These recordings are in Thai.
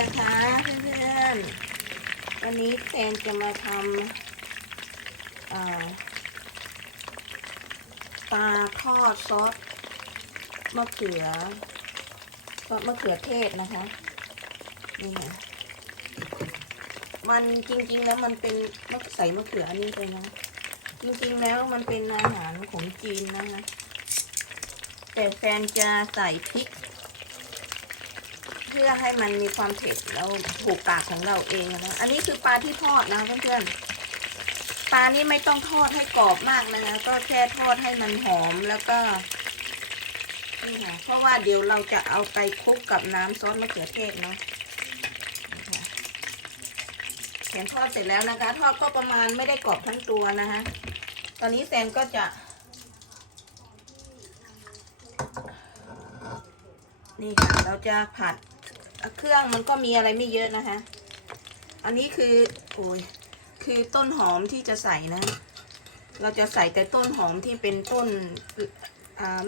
นะคะเพื่อนๆ วันนี้แฟนจะมาทำอ่าปลาทอดซอสมะเขือซอสมะเขือเทศนะคะ นี่ค่ะมันจริง ๆ แล้วมันเป็นมะใส่มะเขืออันนี้ไปนะ จริงๆแล้วมันเป็นอาหารของจีนนะคะ แต่แฟนจะใส่พริก พื่อให้มันมีความเผ็ดแล้วถูกปากของเราเองนะ อันนี้คือปลาที่ทอดนะเพื่อนๆ ปลานี่ไม่ต้องทอดให้กรอบมากนะคะ ก็แค่ทอดให้มันหอมแล้วก็นี่ค่ะเพราะว่าเดี๋ยวเราจะเอาไปคลุกกับน้ำซอสมะเขือเทศเนาะนี่ค่ะแขนทอดเสร็จแล้วนะคะ ทอดก็ประมาณไม่ได้กรอบทั้งตัวนะคะตอนนี้แซนก็จะ นี่ค่ะ เราจะผัด เครื่องมันก็มีอะไรไม่เยอะนะคะ อันนี้คือโอ้ยคือต้นหอมที่จะใส่นะ เราจะใส่แต่ต้นหอมที่เป็นต้น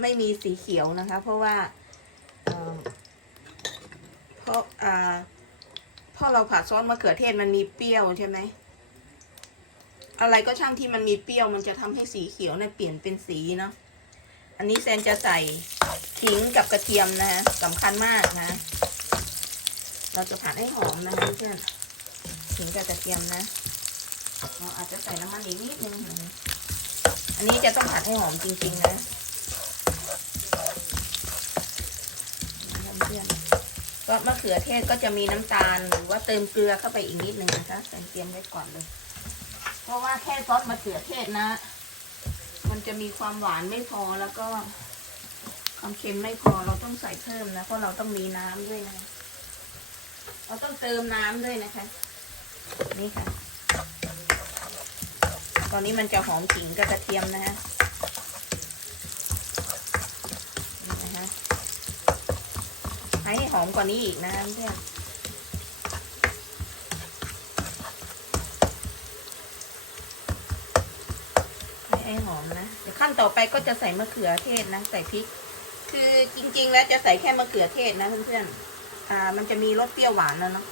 ไม่มีสีเขียวนะคะ เพราะว่าเพราะเพราะเราผัดซอสมะเขือเทศมันมีเปรี้ยวใช่ไหมอะไรก็ช่างที่มันมีเปรี้ยวมันจะทำให้สีเขียวเนี่ยเปลี่ยนเป็นสีเนาะอันนี้แซนจะใส่ขิงกับกระเทียมนะฮะสำคัญมากนะ เราจะผัดให้หอมนะเพื่อนขิงกับกระเทียมนะเราอาจจะใส่น้ำมันอีกนิดนึงอันนี้จะต้องผัดให้หอมจริงๆนะเพื่อนๆก็มะเขือเทศก็จะมีน้ำตาลหรือว่าเติมเกลือเข้าไปอีกนิดนึงนะคะใส่เตรียมไว้ก่อนเลย เพราะว่าแค่ซอสมะเขือเทศนะ มันจะมีความหวานไม่พอแล้วก็ความเค็มไม่พอเราต้องใส่เพิ่มนะเพราะเราต้องมีน้ำด้วยนะ เราต้องเติมน้ำด้วยนะคะ นี่ค่ะ ตอนนี้มันจะหอมขิงกับกระเทียมนะฮะนี่นะฮะให้หอมกว่านี้อีกนะเพื่อนให้ให้หอมนะเดี๋ยวขั้นต่อไปก็จะใส่มะเขือเทศนะ ใส่พริก คือจริงๆแล้วจะใส่แค่มะเขือเทศนะเพื่อนๆ อ่า มันจะมีรสเปรี้ยวหวานแล้วเนาะ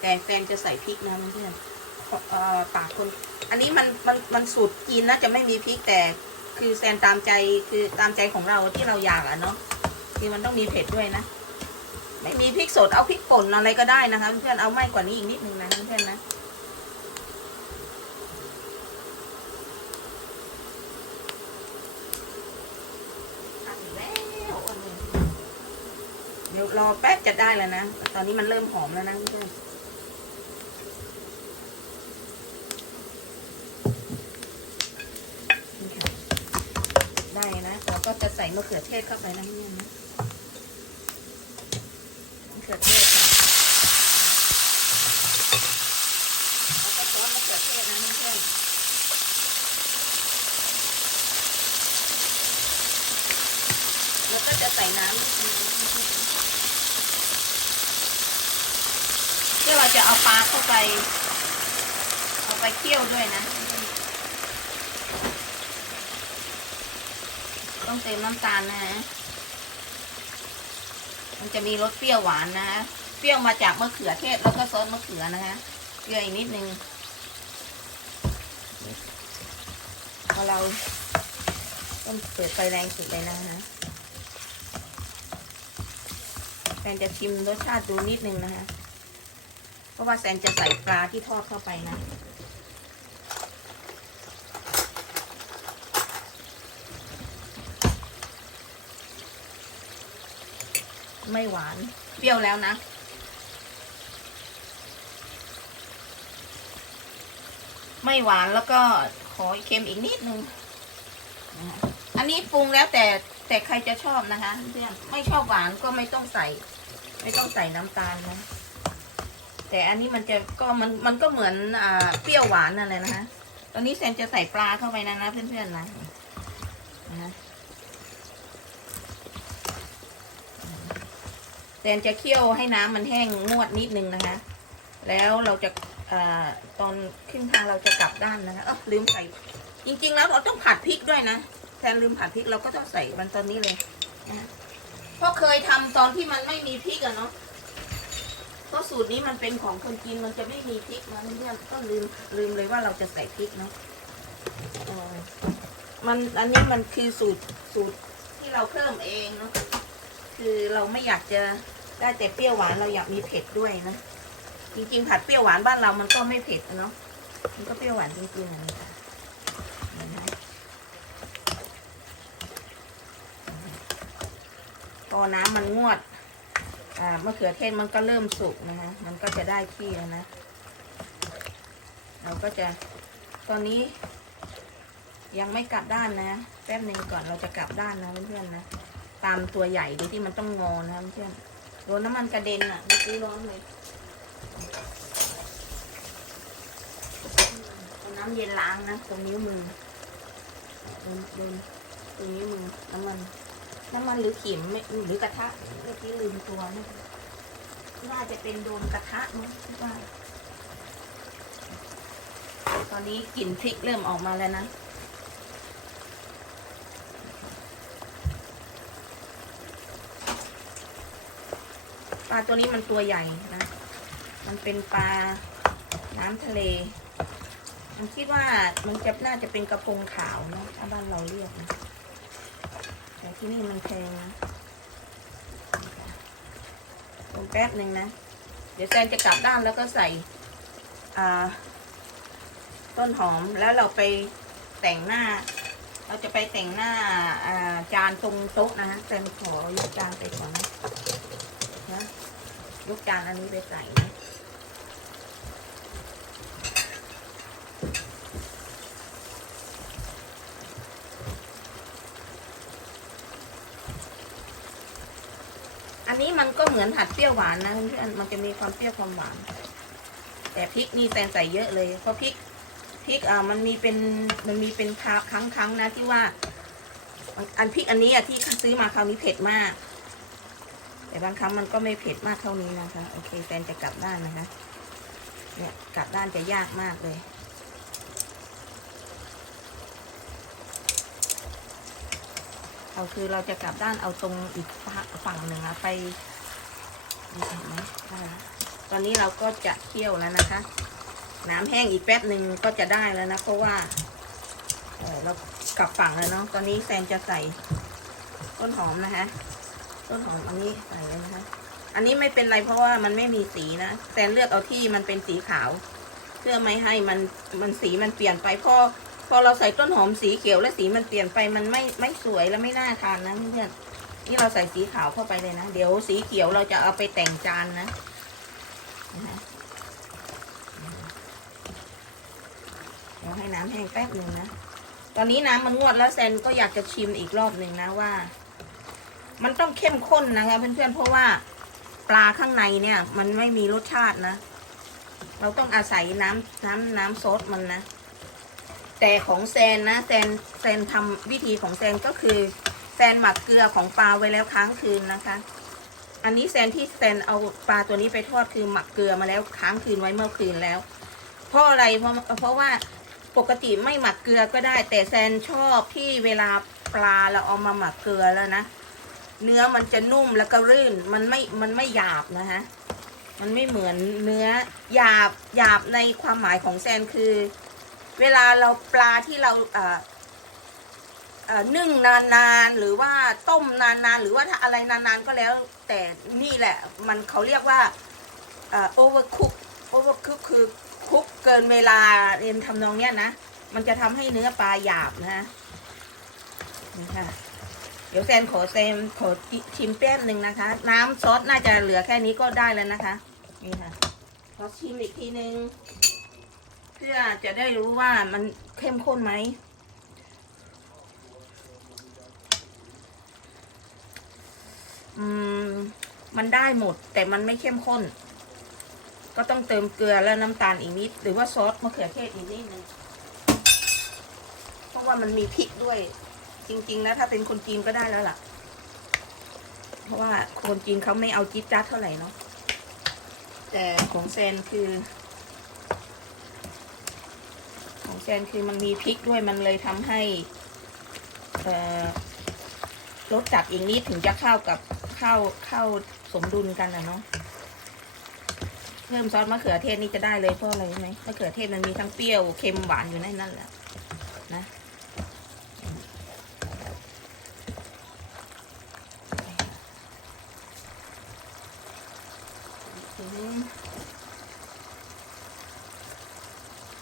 แต่แฟนจะใส่พริกนะเพื่อนปากคน อันนี้มันมันมันสูตรจีนนะจะไม่มีพริกแต่คือแซนตามใจคือตามใจของเราที่เราอยากอะเนาะคือมันต้องมีเผ็ดด้วยนะ ไม่มีพริกสดเอาพริกป่นอะไรก็ได้นะคะ เพื่อนเอาไม่กว่านี้อีกนิดนึงนะเพื่อนๆนะอะอีกแล้วอันนี้เดี๋ยว รอแป๊บจะได้แล้วนะ ตอนนี้มันเริ่มหอมแล้วนะเพื่อนได้นะเราก็จะใส่มะเขือเทศเข้าไปนะเพื่อนนะมะเขือเทศค่ะแล้วก็ซอสมะเขือเทศนะเพื่อนแล้วก็จะใส่น้ำนิดนึงเพื่อเรา จะเอาปลาเข้าไป เอาไปเคี่ยวด้วยนะ ต้องเติมน้ำตาลนะฮะมันจะมีรสเปรี้ยวหวานนะฮะ เปรี้ยวมาจากมะเขือเทศแล้วก็ซอสมะเขือนะฮะเกลืออีกนิดนึงพอเราต้องเปิดไฟแรงสุดเลยนะฮะแซนจะชิมรสชาติดูนิดนึงนะคะ เพราะว่าแซนจะใส่ปลาที่ทอดเข้าไปนะ ไม่หวาน เปรี้ยวแล้วนะไม่หวานแล้วก็ขอเค็มอีกนิดนึง อันนี้ปรุงแล้วแต่แต่ใครจะชอบนะคะเพื่อนไม่ชอบหวานก็ไม่ต้องใส่ ไม่ต้องใส่น้ำตาลนะ แต่อันนี้มันจะก็มันมันก็เหมือนอ่าเปรี้ยวหวานนั่นแหละนะคะตอนนี้แซนจะใส่ปลาเข้าไปนะนะเพื่อนๆนะนะแซนจะเคี่ยวให้น้ำมันแห้งงวดนิดนึงนะคะ แล้วเราจะอตอนขึ้นทางเราจะกลับด้านนะคะเออลืมใส่ จริง ๆ แล้วเราต้องผัดพริกด้วยนะแซนลืมผัดพริกเราก็ต้องใส่มันตอนนี้เลยนะเพราะเคยทำตอนที่มันไม่มีพริกอะเนาะ เพราะสูตรนี้มันเป็นของคนจีนมันจะไม่มีพริกนะเพื่อนก็ลืมลืมเลยว่าเราจะใส่พริกเนาะมันอันนี้มันคือสูตรสูตรที่เราเพิ่มเองเนาะคือเราไม่อยากจะได้แต่เปรี้ยวหวานเราอยากมีเผ็ดด้วยนะจริงๆผัดเปรี้ยวหวานบ้านเรามันก็ไม่เผ็ดเนาะมันก็เปรี้ยวหวานจริงๆนนี้ค่ะพอน้ำมันงวด อ่ามะเขือเทศมันก็เริ่มสุกนะคะมันก็จะได้ที่แล้วนะ เราก็จะตอนนี้ ยังไม่กลับด้านนะ แป๊บหนึ่งก่อนเราจะกลับด้านนะเพื่อนๆนะ ตามตัวใหญ่ดูที่มันต้องงอนะเพื่อนโดนน้ำมันกระเด็นอะเมื่อกี้ร้อนเลยน้ำเย็นล้างนะตรงนิ้วมือโดนโดนตรงนิ้วมือน้ำมัน น้ำมันหรือขิมหรือกระทะเมื่อกี้ลืมตัวนะน่าจะเป็นโดนกระทะมั้งว่าตอนนี้กลิ่นพริกเริ่มออกมาแล้วนะปลาตัวนี้มันตัวใหญ่นะ มันเป็นปลาน้ำทะเลมันคิดว่ามันจะน่าจะเป็นกระพงขาวเนะถ้าบ้านเราเรียกนะ ที่นี่มันแพงนะลงแป๊บหนึ่งนะ เดี๋ยวแซนจะกลับด้านแล้วก็ใส่ต้นหอมแล้วเราไปแต่งหน้า เราจะไปแต่งหน้าจานตรงโต๊ะนะฮะแซนขอยกจานไปก่อนนะนะยกจานอันนี้ไปใส่นะ อันนี้มันก็เหมือนผัดเปรี้ยวหวานนะเพื่อนๆมันจะมีความเปรี้ยวความหวาน แต่พริกนี่แซนใส่เยอะเลย เพราะพริกพริกอ่ามันมีเป็นมันมีเป็นครั้งครั้งนะที่ว่า อันพริกอันนี้อะที่ซื้อมาคราวนี้เผ็ดมาก แต่บางครั้งมันก็ไม่เผ็ดมากเท่านี้นะคะ โอเคแฟนจะกลับด้านนะคะ เนี่ยกลับด้านจะยากมากเลย เอาคือเราจะกลับด้านเอาตรงอีกฝั่งหนึ่งอะไปนี่เห็นไหมตอนนี้เราก็จะเคี่ยวแล้วนะคะ น้ำแห้งอีกแป๊บหนึ่งก็จะได้แล้วนะ เพราะว่าเรากลับฝั่งแล้วเนาะตอนนี้แซนจะใส่ต้นหอมนะคะ ต้นหอมอันนี้ใส่เลยนะคะ อันนี้ไม่เป็นไรเพราะว่ามันไม่มีสีนะแซนเลือกเอาที่มันเป็นสีขาว เพื่อไม่ให้มันมันสีมันเปลี่ยนไปพอพ อเราใส่ต้นหอมสีเขียวและสีมันเปลี่ยนไปมันไม่ไม่สวยและไม่น่าทานนะเพื่อนๆนี่เราใส่สีขาวเข้าไปเลยนะ เดี๋ยวสีเขียวเราจะเอาไปแต่งจานนะเดี๋ยวให้น้ำแห้งแป๊บหนึ่งนะ ตอนนี้น้ำมันงวดแล้วแซนก็อยากจะชิมอีกรอบหนึ่งนะว่า มันต้องเข้มข้นนะคะเพื่อนๆเพราะว่าปลาข้างในเนี่ย มันไม่มีรสชาตินะ เราต้องอาศัยน้ำน้ำน้ำซอสมันนะ แต่ของแซนนะแซนแซนทำวิธีของแซนก็คือ แซนหมักเกลือของปลาไว้แล้วค้างคืนนะคะ อันนี้แซนที่แซนเอาปลาตัวนี้ไปทอดคือหมักเกลือมาแล้วค้างคืนไว้เมื่อคืนแล้ว เพราะอะไรเพราะเพราะว่าปกติไม่หมักเกลือก็ได้ แต่แซนชอบที่เวลาปลาเราเอามาหมักเกลือแล้วนะเนื้อมันจะนุ่มแล้วก็รื่นมันไม่มันไม่หยาบนะฮะมันไม่เหมือนเนื้อหยาบหยาบในความหมายของแซนคือ เวลาเราปลาที่เราเอ่อเอ่อนึ่งนานๆ หรือว่าต้มนานๆ หรือว่าถ้าอะไรนานๆก็แล้ว แต่นี่แหละมันเขาเรียกว่าเอ่อ overcook overcook คือคุกเกินเวลาเรียนทำนองเนี้ยนะ มันจะทำให้เนื้อปลาหยาบนะฮะนี่ค่ะเดี๋ยวแซนขอแซมขอชิมแป๊บหนึ่งนะคะ น้ำซอสน่าจะเหลือแค่นี้ก็ได้แล้วนะคะ นี่ค่ะขอชิมอีกทีหนึ่ง พื่อจะได้รู้ว่ามันเข้มข้นไหม อืม มันได้หมด แต่มันไม่เข้มข้น ก็ต้องเติมเกลือและน้ำตาลอีกนิด หรือว่าซอสมะเขือเทศอีกนิดนึงเพราะว่ามันมีพริกด้วย จริงๆแล้วถ้าเป็นคนจีนก็ได้แล้วล่ะ เพราะว่าคนจีนเขาไม่เอาจิ๊ดจ๊าเท่าไหร่เนาะแต่ของแซนคือ ของ แซนคือมันมีพริกด้วยมันเลยทำให้รสจัดอีกนิดถึงจะเข้ากับเข้าเข้าสมดุลกันนะเนาะพิ่มซอสมะเขือเทศนี่จะได้เลยเพราะอะไรไหมมะเขือเทศมันมีทั้งเปรี้ยวเค็มหวานอยู่ในนั้นแหละอืม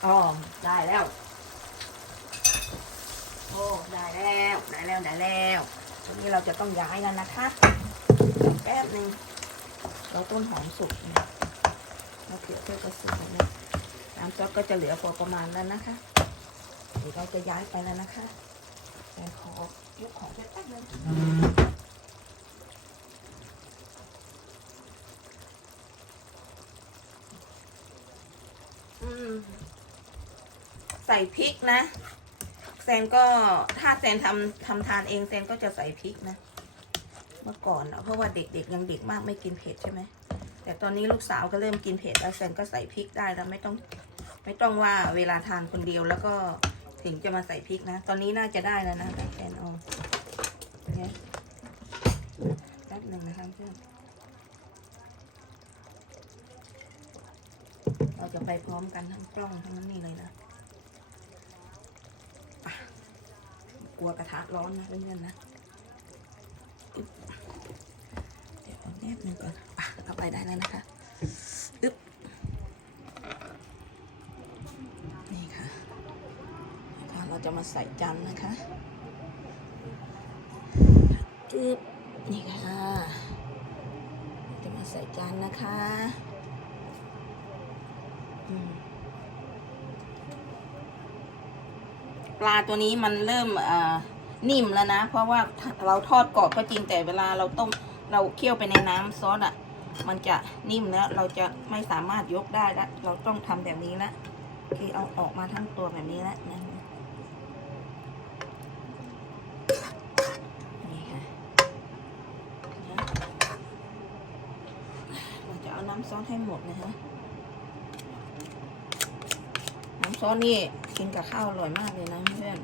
อ๋อได้แล้ว โอ้ได้ แล้วได้แล้วได้แล้วทีนี้เราจะต้องย้ายแล้วนะคะแป๊บหนึ่งเราต้นหอมสุกนะมะเขือเทศก็สุกนะน้ำซอสก็จะเหลือพอประมาณแล้วนะคะเดี๋ยวเราจะย้ายไปแล้วนะคะแต่ขอยกของไปแป๊บนึงใส่พริกนะ แซนก็ถ้าแซนทำทำทานเองแซนก็จะใส่พริกนะ เมื่อก่อนอะเพราะว่าเด็กๆยังเด็กมากไม่กินเผ็ดใช่ไหมแต่ตอนนี้ลูกสาวก็เริ่มกินเผ็ดแล้วแซนก็ใส่พริกได้แล้วไม่ต้องไม่ต้องว่าเวลาทานคนเดียวแล้วก็ถึงจะมาใส่พริกนะ ตอนนี้น่าจะได้แล้วนะแซนเอาเนี่ยแป๊บหนึ่งนะคะเพื่อนเราจะไปพร้อมกันทั้งกล้องทั้งนั้นนี่เลยนะ กลัวกระทะร้อนนะเพื่อนๆนะเดี๋ยวเอาแนบหนึ่งก่อนอะเอาไปได้แล้วนะคะอึ๊บนี่ค่ะแล้วก็เราจะมาใส่จานนะคะอึ๊บนี่ค่ะ จะมาใส่จานนะคะ อืม ปลาตัวนี้มันเริ่มนิ่มแล้วนะ เพราะว่าเราทอดกรอบก็จริงแต่เวลาเราต้มเราเคี่ยวไปในน้ำซอสอะ มันจะนิ่มแล้วเราจะไม่สามารถยกได้ล้วเราต้องทำแบบนี้ละคือเอาออกมาทั้งตัวแบบนี้ละนี่ค่ะนเราจะเอาน้ำซอสให้หมดนะฮะ น้ำ ซอสนี่กินกับข้าวอร่อยมากเลยนะเพื่อน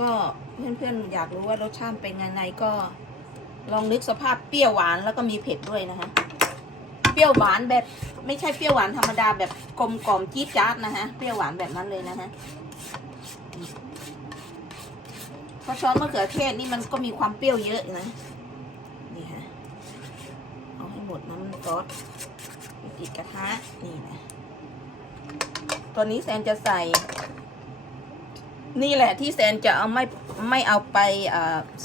ก็เพื่อนๆอยากรู้ว่ารสชาติเป็นยังไงก็ ลองนึกสภาพเปรี้ยวหวานแล้วก็มีเผ็ดด้วยนะคะ เปรี้ยวหวานแบบไม่ใช่เปรี้ยวหวานธรรมดาแบบกลมกล่อมจี๊ดจ๊าดนะฮะ เปรี้ยวหวานแบบนั้นเลยนะฮะเพราะช้อนมะเขือเทศนี่มันก็มีความเปรี้ยวเยอะนะ นี่ฮะ เอาให้หมดน้ำซอสติดกระทะนี่นะ ตัวนี้แซนจะใส่ นี่แหละที่แซนจะเอาไม่ไม่เอาไปอ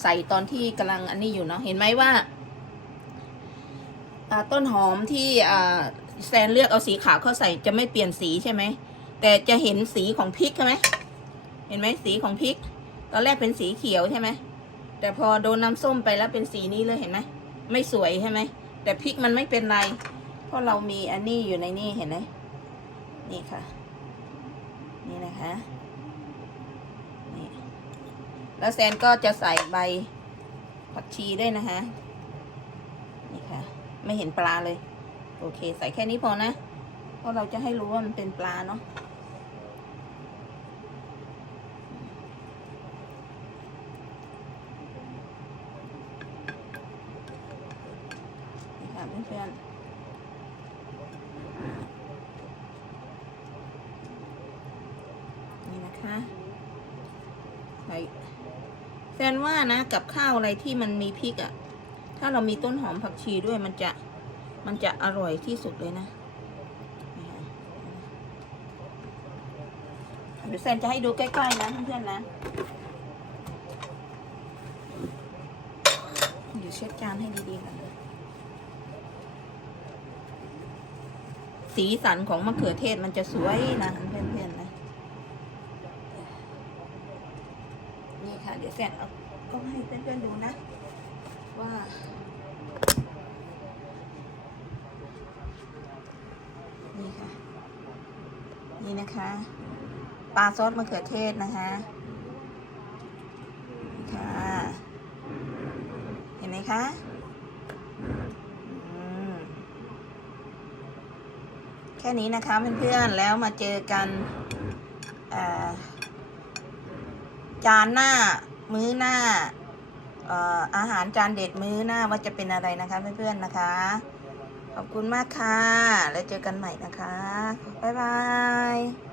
ใส่ตอนที่กำลังอันนี้อยู่เนาะเห็นไหมว่าต้นหอมที่แซนเลือกเอาสีขาวเข้าใส่จะไม่เปลี่ยนสีใช่ไหมแต่จะเห็นสีของพริกใช่ไหมเห็นไหมสีของพริก ตอนแรกเป็นสีเขียวใช่ไหมแต่พอโดนน้ำส้มไปแล้วเป็นสีนี้เลยเห็นไหมไม่สวยใช่ไหมแต่พริกมันไม่เป็นไร เพราะเรามีอันนี้อยู่ในนี่เห็นไหมนี่ค่ะ นี่นะคะนี่แล้วแซนก็จะใส่ใบผักชีด้วยนะคะนี่ค่ะ ไม่เห็นปลาเลย โอเค ใส่แค่นี้พอนะ เพราะเราจะให้รู้ว่ามันเป็นปลาเนาะนี่ค่ะเพื่อนๆ นี่นะคะใส่แซ นว่านะกับข้าวอะไรที่มันมีพริกอะ่ะ ถ้าเรามีต้นหอมผักชีด้วยมันจะมันจะอร่อยที่สุดเลยนะเดี๋ยวแซนจะให้ดูใกล้ๆนะเพื่อนๆนะเดี๋ยวเช็ดจานให้ดีๆก่อนสีสันของมะเขือเทศมันจะสวยนะเพื่อนๆนะ นี่ค่ะเอาก็ให้เพื่อนๆดูนะ ว่า นี่ค่ะ นี่นะคะปลาซอสมะเขือเทศนะคะค่ะเห็นไหมคะมแค่นี้นะคะเพื่อนๆแล้วมาเจอกันจานหน้า มื้อหน้าเอ่ออาหารจานเด็ดมื้อหน้าว่าจะเป็นอะไรนะคะเพื่อนๆนะคะ ขอบคุณมากค่ะ แล้วเจอกันใหม่นะคะ บ๊ายบาย